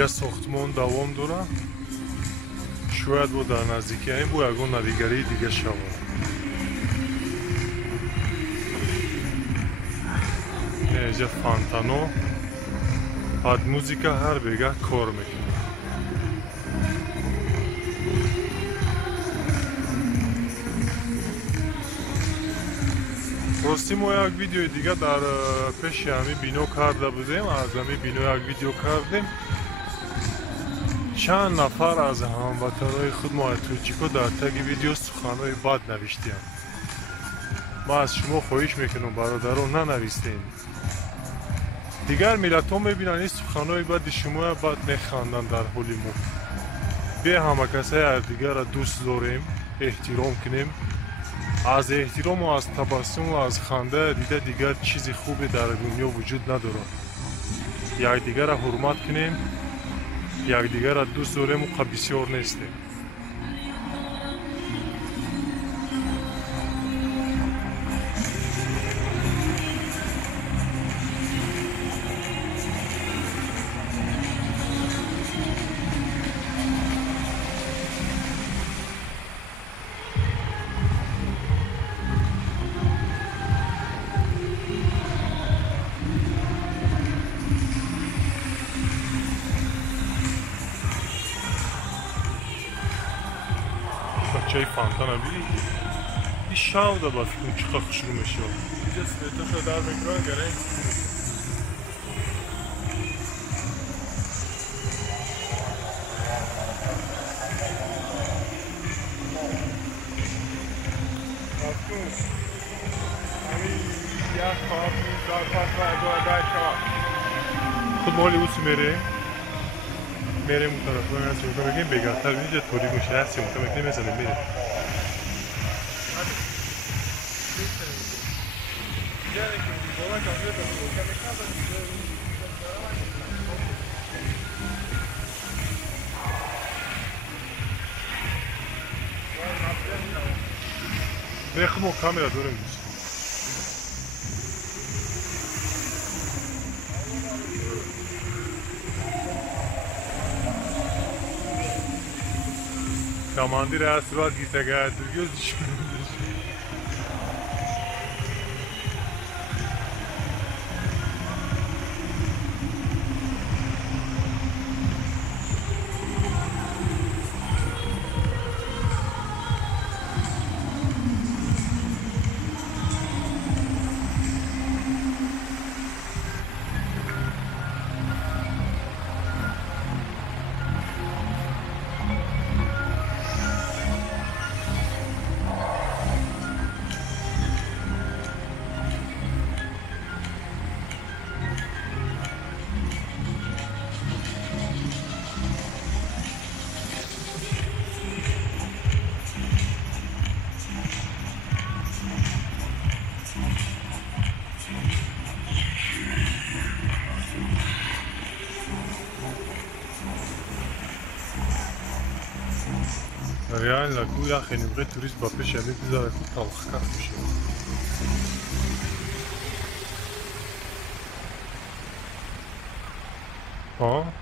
اینجا ساختمان دوام داره. شاید با در نزدیکی این با یگان نویگری دیگه شود. اینجا فانتانو پاد موزیکا هر بگه کار میکنه. راستی ما یک ویدیو دیگه در پیش همی بینو کرده بودیم. از همی بینو یک ویدیو کردیم. چند نفر از هموطنهای خود ما توجیکو در تگ ویدیو سخنهای بد نوشتیم. ما از شما خواهش میکنم برادران ننویسین. دیگر ملت ها میبینن این سخنهای بد شما بد میخواندن در حالی ما. بیا همه کسای دیگر را دوست داریم، احترام کنیم. از احترام و از تبسم و از خنده دیده دیگر چیزی خوبی در دنیا وجود نداره. یک دیگر را حرمت کنیم، یک دیگر را دوست داریم و بسیار نیستیم. چای فانتانا بی این شاو دا با فکرم چقدر خوشگل میشه. اینجا سویتاشو در میکنن گره خود مالی اوسی میره اون طرف رو هستی میکنم بگیم بگرتر اینجا توری میشه هستی میکنم بگیم میزنیم میره بخمو کامera دورم میشه Командир асрат гитага дүргөз Реально, куда хрен вре турист бапеш, я не знаю, как талхка вообще. А?